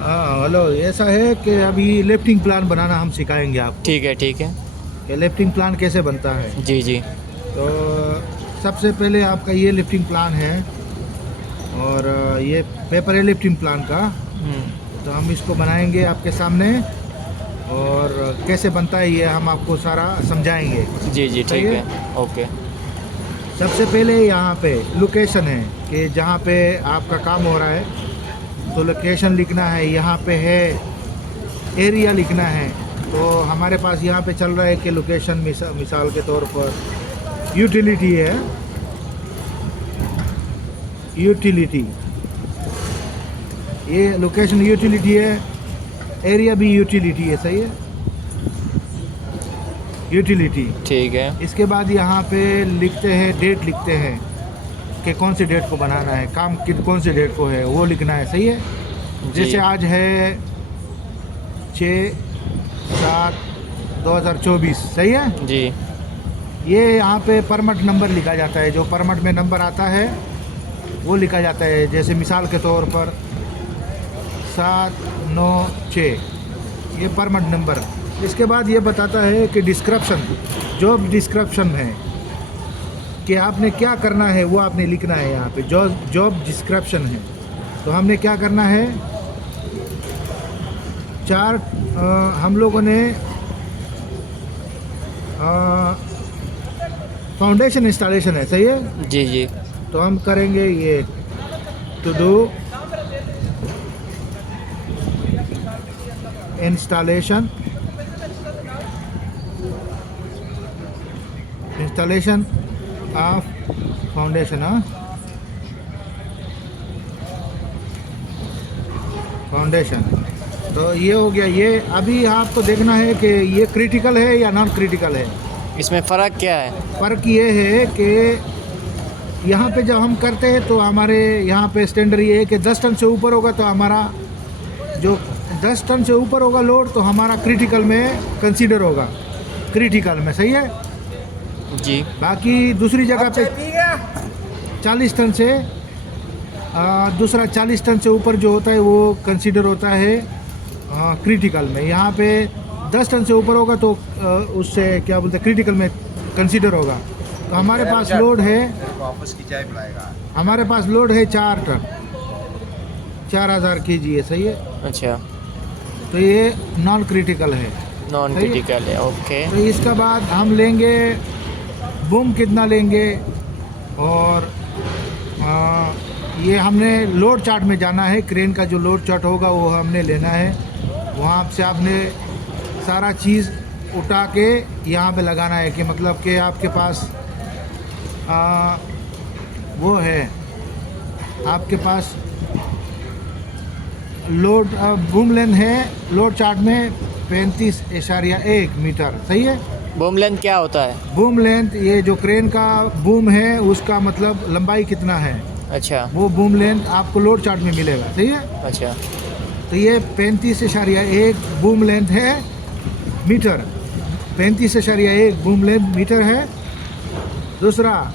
हाँ हेलो, ऐसा है कि अभी लिफ्टिंग प्लान बनाना हम सिखाएंगे आपको ठीक है, ठीक है। कि लिफ्टिंग प्लान कैसे बनता है। जी, जी। तो सबसे पहले आपका ये लिफ्टिंग प्लान है और ये पेपर है लिफ्टिंग प्लान का। हुँ। तो हम इसको बनाएंगे आपके सामने और कैसे बनता है ये हम आपको सारा समझाएंगे। जी, जी, सही ठीक है। है। ओके। सबसे पहले यहाँ पे लोकेशन है कि जहाँ पे आपका काम हो रहा है, तो लोकेशन लिखना है। यहाँ पे है एरिया लिखना है। तो हमारे पास यहाँ पे चल रहा है कि लोकेशन मिसाल के तौर पर यूटिलिटी है। यूटिलिटी, ये लोकेशन यूटिलिटी है, एरिया भी यूटिलिटी है। सही है, यूटिलिटी। ठीक है। इसके बाद यहाँ पे लिखते हैं, डेट लिखते हैं कि कौन सी डेट को बनाना है, काम कौन सी डेट को है वो लिखना है। सही है। जी। जैसे आज है 6/7/2024। सही है। जी। ये यहाँ पे परमिट नंबर लिखा जाता है, जो परमिट में नंबर आता है वो लिखा जाता है। जैसे मिसाल के तौर पर 796, ये परमिट नंबर। इसके बाद ये बताता है कि डिस्क्रिप्शन, जॉब डिस्क्रिप्शन है कि आपने क्या करना है वो आपने लिखना है। यहाँ पे जॉब डिस्क्रिप्शन है। तो हमने क्या करना है, हम लोगों ने फाउंडेशन इंस्टॉलेशन है। सही है। जी, जी। तो हम करेंगे ये to do installation of foundation. Foundation. तो ये हो गया। ये अभी आपको देखना है कि ये क्रिटिकल है या नॉन क्रिटिकल है। इसमें फ़र्क क्या है? फ़र्क ये है कि यहाँ पे जब हम करते हैं तो हमारे यहाँ पे स्टैंडर्ड ये है कि 10 टन से ऊपर होगा तो हमारा जो 10 टन से ऊपर होगा लोड, तो हमारा क्रिटिकल में कंसीडर होगा, क्रिटिकल में। सही है। जी। बाकी दूसरी जगह पे 40 टन से दूसरा 40 टन से ऊपर जो होता है वो कंसीडर होता है क्रिटिकल में। यहाँ पे 10 टन से ऊपर होगा तो उससे क्या बोलते हैं, क्रिटिकल में कंसीडर होगा। तो हमारे पास लोड है, हमारे पास लोड है 4 टन, 4000 kg है। सही है। अच्छा। तो ये नॉन क्रिटिकल है। नॉन सही है। क्रिटिकल है। ओके। तो इसके बाद हम लेंगे बूम कितना लेंगे, और ये हमने लोड चार्ट में जाना है। क्रेन का जो लोड चार्ट होगा वो हमने लेना है। वहाँ से आपने सारा चीज़ उठा के यहाँ पे लगाना है कि मतलब कि आपके पास वो है, आपके पास लोड बूम लेंथ है लोड चार्ट में 35.1 मीटर। सही है। बूम लेंथ क्या होता है? बूम लेंथ, ये जो क्रेन का बूम है उसका मतलब लंबाई कितना है, अच्छा। वो बूम लेंथ आपको लोड चार्ट में मिलेगा। सही है। अच्छा। तो ये 35.1 बूम लेंथ है मीटर, 35.1 बूम लेंथ मीटर है। दूसरा,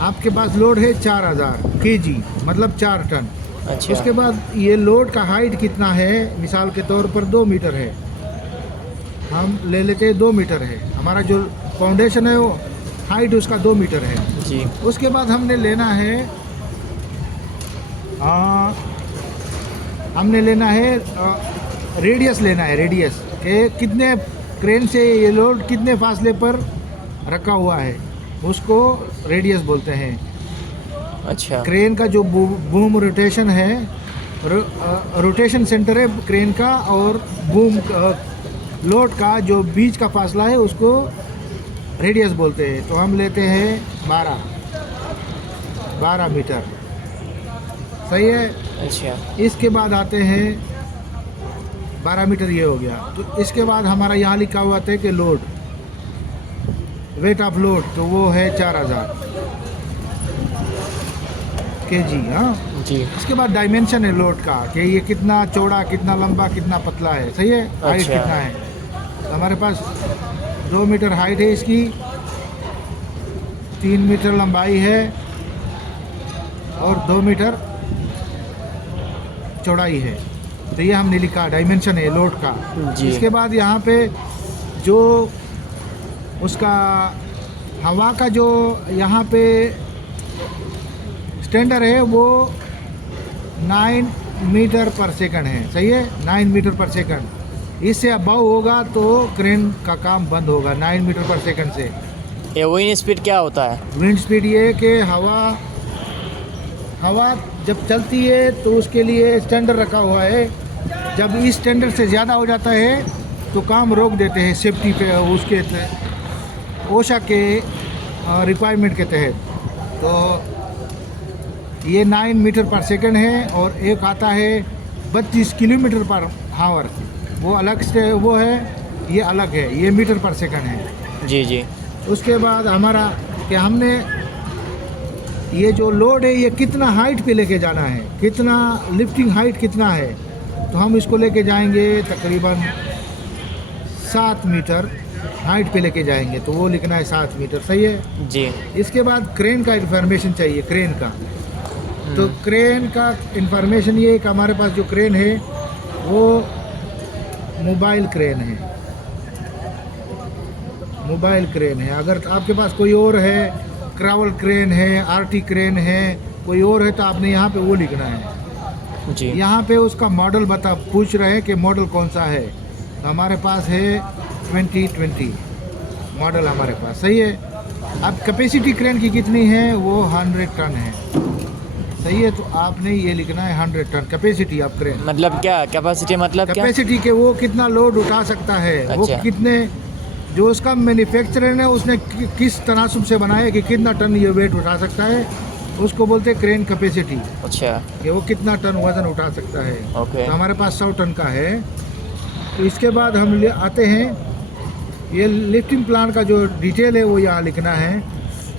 आपके पास लोड है 4000 kg, मतलब 4 टन। अच्छा। उसके बाद ये लोड का हाइट कितना है, मिसाल के तौर पर 2 मीटर है। हम ले लेते हैं 2 मीटर है। हमारा जो फाउंडेशन है वो हाइट उसका 2 मीटर है। जी। उसके बाद हमने लेना है रेडियस लेना है। रेडियस के कितने क्रेन से ये लोड कितने फासले पर रखा हुआ है उसको रेडियस बोलते हैं। अच्छा। क्रेन का जो बूम रोटेशन है, रोटेशन सेंटर है क्रेन का, और बूम लोड का जो बीच का फासला है उसको रेडियस बोलते हैं। तो हम लेते हैं 12 मीटर। सही है। अच्छा। इसके बाद आते हैं 12 मीटर, ये हो गया। तो इसके बाद हमारा यहाँ लिखा हुआ था कि लोड, वेट ऑफ लोड, तो वो है 4000 kg। हाँ जी। इसके बाद डायमेंशन है लोड का कि ये कितना चौड़ा, कितना लंबा, कितना पतला है। सही है। हाइट अच्छा। कितना है, तो हमारे पास 2 मीटर हाइट है इसकी, 3 मीटर लंबाई है और 2 मीटर चौड़ाई है। तो ये हमने लिखा डायमेंशन है लोड का। जी। इसके बाद यहाँ पे जो उसका हवा का जो यहाँ पे स्टैंडर्ड है वो 9 मीटर पर सेकंड है, सही है, 9 मीटर पर सेकंड। इससे अबव होगा तो क्रेन का काम बंद होगा 9 मीटर पर सेकंड से। ये विंड स्पीड क्या होता है? विंड स्पीड ये है कि हवा जब चलती है तो उसके लिए स्टैंडर्ड रखा हुआ है। जब इस स्टैंडर्ड से ज़्यादा हो जाता है तो काम रोक देते हैं सेफ्टी पे, उसके ओशा के रिक्वायरमेंट के तहत। तो ये 9 मीटर पर सेकंड है और एक आता है 32 किलोमीटर पर आवर, वो अलग से वो है, ये अलग है, ये मीटर पर सेकंड है। जी जी। उसके बाद हमारा कि हमने ये जो लोड है ये कितना हाइट पे लेके जाना है, कितना लिफ्टिंग हाइट कितना है, तो हम इसको लेके जाएंगे तकरीबन 7 मीटर हाइट पे लेके जाएंगे, तो वो लिखना है 7 मीटर, सही है जी। इसके बाद क्रेन का इंफॉर्मेशन चाहिए, क्रेन का। तो क्रेन का इंफॉर्मेशन ये है कि हमारे पास जो क्रेन है वो मोबाइल क्रेन है, मोबाइल क्रेन है। अगर आपके पास कोई और है, क्रावल क्रेन है, आरटी क्रेन है, कोई और है, तो आपने यहाँ पे वो लिखना है। जी। यहाँ पे उसका मॉडल पूछ रहे हैं कि मॉडल कौन सा है, तो हमारे पास है 2020 मॉडल हमारे पास, सही है। अब कैपेसिटी क्रेन की कितनी है, वो 100 टन है, सही है। तो आपने ये लिखना है 100 टन कैपेसिटी ऑफ क्रेन। मतलब क्या कैपेसिटी, मतलब क्या? कैपेसिटी के वो कितना लोड उठा सकता है, वो अच्छा। कितने, जो उसका मैन्युफैक्चरर है उसने किस तनासुब से बनाया है कि कितना टन ये वेट उठा सकता है, उसको बोलते हैं क्रेन कैपेसिटी, अच्छा। कि वो कितना टन वजन उठा सकता है। ओके। तो हमारे पास 100 टन का है। तो इसके बाद हम आते हैं, ये लिफ्टिंग प्लान का जो डिटेल है वो यहाँ लिखना है।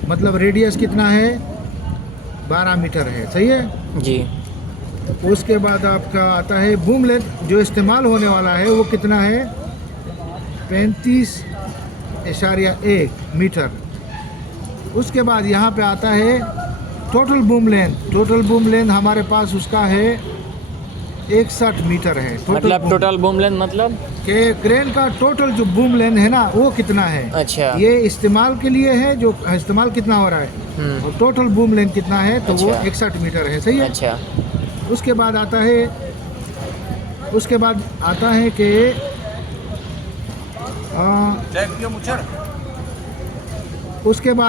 मतलब रेडियस कितना है, 12 मीटर है, सही है जी। उसके बाद आपका आता है बूम लेंथ, जो इस्तेमाल होने वाला है वो कितना है, 35.1 मीटर। उसके बाद यहाँ पे आता है total boom length. Total boom length हमारे पास उसका है 61 मीटर है। मतलब टोटल बूम लेंथ मतलब के क्रेन का टोटल जो बूम लेंथ है ना वो कितना है। अच्छा। ये इस्तेमाल के लिए है, जो इस्तेमाल कितना हो रहा है, और टोटल बूम लेंथ कितना है, तो वो अच्छा। 61 मीटर है, सही है। अच्छा। उसके बाद आता है कि उसके बाद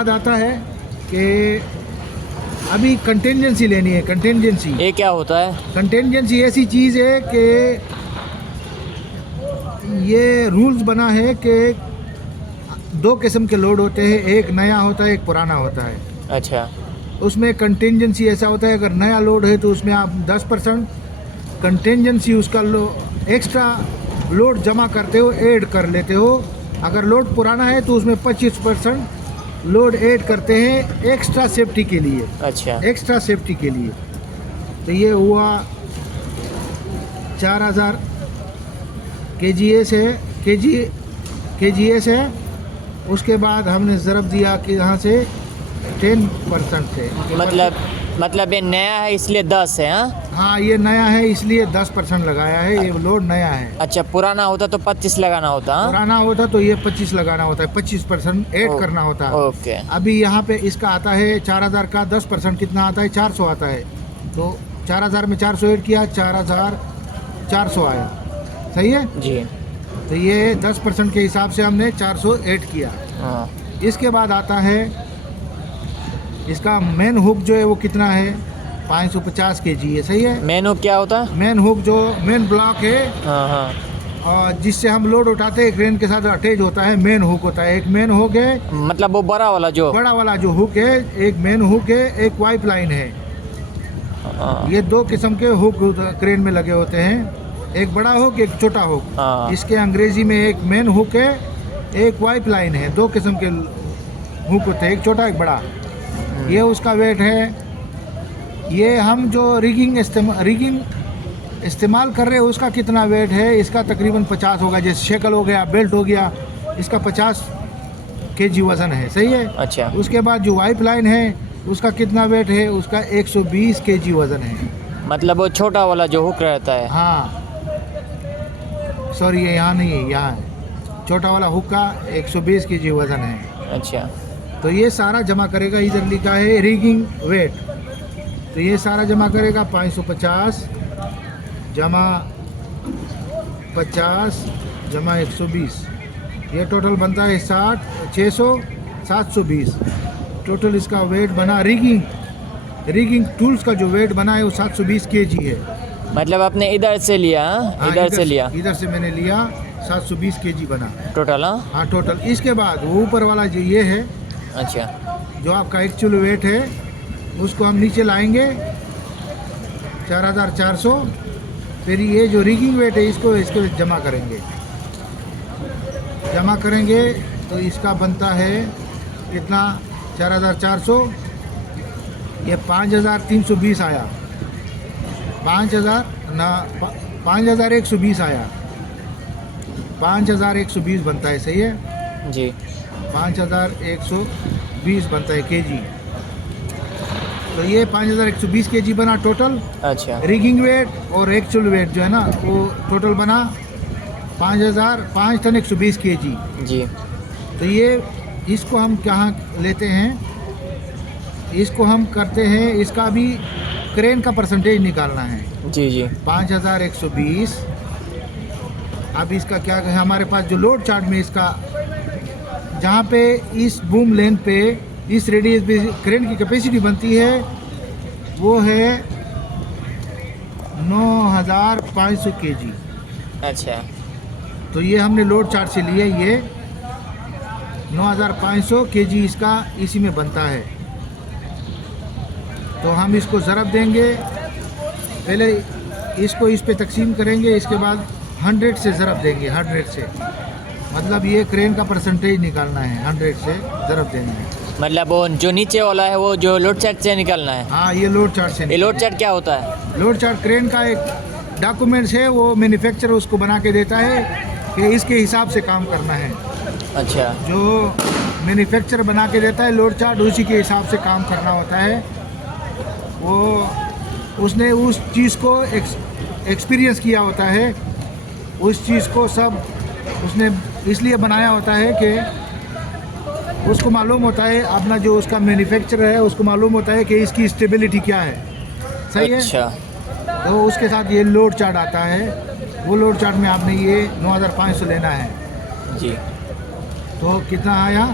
आता है कि अभी कंटेंजेंसी लेनी है। कंटेंजेंसी ये क्या होता है? कंटेंजेंसी ऐसी चीज़ है कि ये रूल्स बना है कि 2 किस्म के लोड होते हैं, एक नया होता है, एक पुराना होता है। अच्छा। उसमें कंटेंजेंसी ऐसा होता है, अगर नया लोड है तो उसमें आप 10% कंटेंजेंसी उसका एक्स्ट्रा लोड जमा करते हो, ऐड कर लेते हो। अगर लोड पुराना है तो उसमें 25% लोड ऐड करते हैं एक्स्ट्रा सेफ्टी के लिए। अच्छा। एक्स्ट्रा सेफ्टी के लिए। तो ये हुआ 4000 केजीएस है। उसके बाद हमने ज़रब दिया कि यहाँ से 10% से, मतलब ये नया है इसलिए 10 है? हाँ ये नया है इसलिए 10% लगाया है, ये लोड नया है। अच्छा, पुराना होता तो 25 लगाना होता? पुराना होता तो ये 25 लगाना होता है, 25% ऐड करना होता है। ओके। अभी यहाँ पे इसका आता है 4000 का 10% कितना आता है, 400 आता है। तो 4000 में 400 ऐड किया, 4400 आया, सही है जी। तो ये 10% के हिसाब से हमने 400 ऐड किया। हाँ। इसके बाद आता है इसका मेन हुक जो है वो कितना है, 550 केजी है, सही है। मेन हुक क्या होता है? मेन हुक जो मेन ब्लॉक है, हाँ हाँ। और जिससे हम लोड उठाते हैं क्रेन के साथ अटैच होता है, मेन हुक होता है। एक मेन हुक है, मतलब वो बड़ा वाला जो बड़ा वाला जो हुक है, एक मेन हुक है, एक वाइप लाइन है। हाँ। ये 2 किस्म के हुक क्रेन में लगे होते हैं, एक बड़ा हुक, एक छोटा हुक। हाँ। इसके अंग्रेजी में एक मेन हुक है, एक वाइप लाइन है। 2 किस्म के हुक होते हैं, एक छोटा एक बड़ा। ये उसका वेट है। ये हम जो रिगिंग इस्तेमाल कर रहे हैं उसका कितना वेट है, इसका तकरीबन 50 होगा। जैसे शेकल हो गया, बेल्ट हो गया, इसका 50 केजी वज़न है, सही है। अच्छा। उसके बाद जो वाइप लाइन है उसका कितना वेट है, उसका 120 केजी वज़न है। मतलब वो छोटा वाला जो हुक रहता है। हाँ सॉरी ये यहाँ नहीं है, यहाँ है। छोटा वाला हुक का 120 kg वज़न है। अच्छा। तो ये सारा जमा करेगा, इधर लिखा है रिगिंग वेट, तो ये सारा जमा करेगा 550 जमा 50 जमा 120, ये टोटल बनता है 600 720। टोटल इसका वेट बना रिगिंग टूल्स का जो वेट बना है वो 720 kg है। मतलब आपने इधर से लिया? हाँ, इधर से लिया? इधर से मैंने लिया, 720 kg बना टोटल? हाँ टोटल। इसके बाद वो ऊपर वाला जो ये है, अच्छा, जो आपका एक्चुअल वेट है, उसको हम नीचे लाएंगे 4400। फिर ये जो रिगिंग वेट है इसको जमा करेंगे तो इसका बनता है कितना, 4400, ये 5320 आया, 5120 आया, 5120 बनता है, सही है जी। 5120 बनता है kg। तो ये 5120 kg बना टोटल। अच्छा। रिगिंग वेट और एक्चुअल वेट जो है ना वो टोटल बना 5 टन 120 kg। जी। तो ये इसको हम कहाँ लेते हैं, इसको हम करते हैं, इसका भी क्रेन का परसेंटेज निकालना है। जी जी। 5120। अब इसका क्या है, हमारे पास जो लोड चार्ट में इसका, जहाँ पे इस बूम लेंथ पे इस रेडियस पे क्रेन की कैपेसिटी बनती है वो है 9500 kg। अच्छा। तो ये हमने लोड चार्ट से लिया, ये 9500 kg इसका इसी में बनता है। तो हम इसको ज़रब देंगे, पहले इसको इस पे तकसीम करेंगे, इसके बाद 100 से ज़रब देंगे, 100 से, मतलब ये क्रेन का परसेंटेज निकालना है, 100 से ज़रब देना है। मतलब वो जो नीचे वाला है वो जो लोड चार्ट से निकालना है? हाँ, ये लोड चार्ट से। ये लोड चार्ट क्या होता है? लोड चार्ट क्रेन का एक डॉक्यूमेंट्स है, वो मैन्युफैक्चरर उसको बना के देता है कि इसके हिसाब से काम करना है। अच्छा। जो मैन्युफैक्चरर बना के देता है लोड चार्ट, उसी के हिसाब से काम करना होता है। वो उसने उस चीज़ को एक्सपीरियंस किया होता है, उस चीज़ को सब उसने इसलिए बनाया होता है कि उसको मालूम होता है, अपना जो उसका मैन्युफैक्चरर है उसको मालूम होता है कि इसकी स्टेबिलिटी क्या है, सही अच्छा। है। तो उसके साथ ये लोड चार्ट आता है, वो लोड चार्ट में आपने ये 9500 लेना है। जी। तो कितना आया,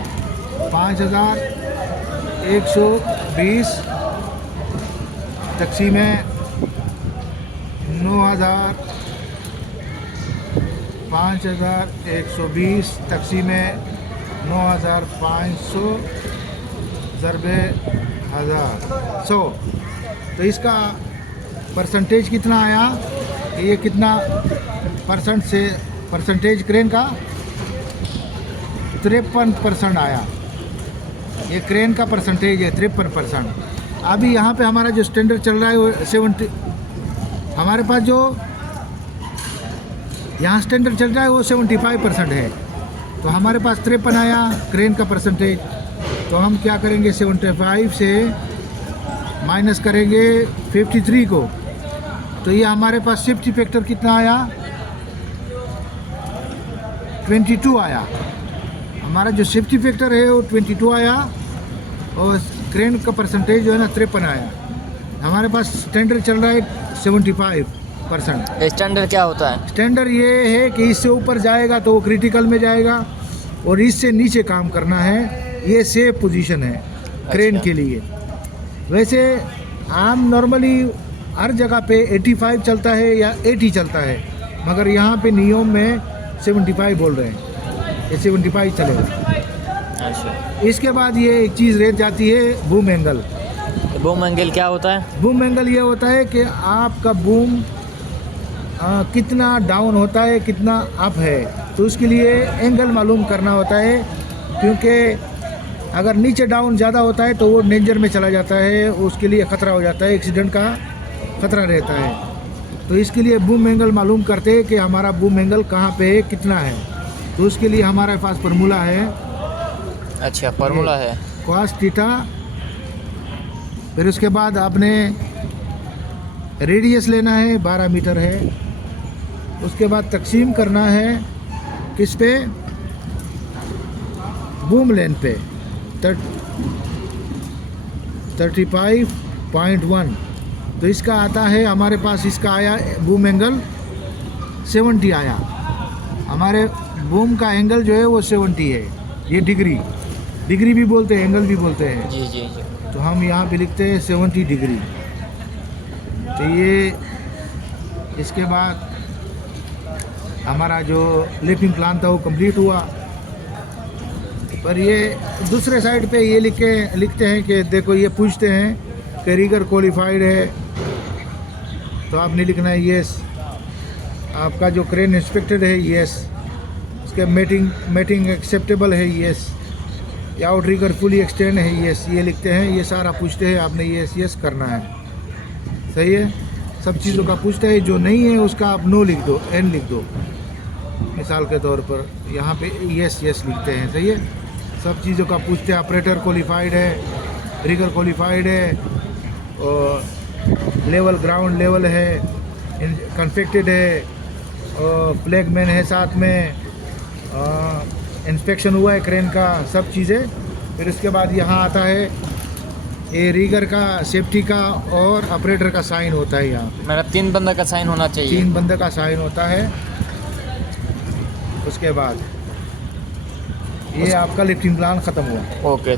5120 तकसीम 9000, 5120 तकसीम 9500 ज़रबे 100। तो इसका परसेंटेज कितना आया, ये कितना परसेंटेज क्रेन का 53% आया। ये क्रेन का परसेंटेज है 53%। अभी यहाँ पे हमारा जो स्टैंडर्ड चल रहा है वो 70, हमारे पास जो यहाँ स्टैंडर्ड चल रहा है वो 75% है। तो हमारे पास 53 आया क्रेन का परसेंटेज। तो हम क्या करेंगे, 75 से माइनस करेंगे 53 को, तो ये हमारे पास सेफ्टी फैक्टर कितना आया, 22 आया। हमारा जो सेफ्टी फैक्टर है वो 22 आया और क्रेन का परसेंटेज जो है ना 53 आया। हमारे पास स्टैंडर्ड चल रहा है 75%। स्टैंडर्ड क्या होता है? स्टैंडर्ड ये है कि इससे ऊपर जाएगा तो वो क्रिटिकल में जाएगा और इससे नीचे काम करना है, ये सेफ पोजीशन है क्रेन अच्छा। के लिए। वैसे आम नॉर्मली हर जगह पे 85 चलता है या 80 चलता है, मगर यहाँ पे नियम में 75 बोल रहे हैं, ये 75 चलेगा। अच्छा। इसके बाद ये एक चीज़ रह जाती है बूम एंगल। बूम एंगल क्या होता है? बूम एंगल ये होता है कि आपका बूम कितना डाउन होता है, कितना अप है, तो उसके लिए एंगल मालूम करना होता है। क्योंकि अगर नीचे डाउन ज़्यादा होता है तो वो डेंजर में चला जाता है, उसके लिए ख़तरा हो जाता है, एक्सीडेंट का ख़तरा रहता है। तो इसके लिए बूम एंगल मालूम करते हैं कि हमारा बूम एंगल कहाँ पे है, कितना है। तो उसके लिए हमारे पास फार्मूला है। अच्छा, फार्मूला है cos थीटा। फिर उसके बाद आपने रेडियस लेना है, 12 मीटर है, उसके बाद तकसीम करना है किस पे, बूम लेन पे 35.1। तो इसका आता है हमारे पास, इसका आया बूम एंगल 70 आया। हमारे बूम का एंगल जो है वो 70 है। ये डिग्री भी बोलते हैं, एंगल भी बोलते हैं। जी जी जी। तो हम यहाँ पे लिखते हैं 70 डिग्री। तो ये इसके बाद हमारा जो लिफ्टिंग प्लान था वो कंप्लीट हुआ। पर ये दूसरे साइड पे ये लिखते हैं कि देखो, ये पूछते हैं कि रिगर क्वालिफाइड है, तो आपने लिखना है येस। आपका जो क्रेन इंस्पेक्टेड है येस। उसके मेटिंग एक्सेप्टेबल है येस। या आउट रिगर फुली एक्सटेंड है येस। ये लिखते हैं, ये सारा पूछते हैं, आपने येस करना है। सही है, सब चीज़ों का पूछते हैं। जो नहीं है उसका आप नो लिख दो, एन लिख दो। मिसाल के तौर पर यहाँ पे येस लिखते हैं। सही है, सब चीज़ों का पूछते हैं। ऑपरेटर क्वालिफाइड है, रिगर क्वालिफाइड है, और लेवल ग्राउंड लेवल है, कन्फेक्टेड है, और फ्लैगमैन है साथ में, इंस्पेक्शन हुआ है क्रेन का, सब चीज़ें। फिर उसके बाद यहाँ आता है ये रिगर का, सेफ्टी का और ऑपरेटर का साइन होता है। यहाँ मेरा 3 बंदा का साइन होना चाहिए। 3 बंदे का साइन होता है। उसके बाद ये आपका लिफ्टिंग प्लान ख़त्म हुआ। ओके।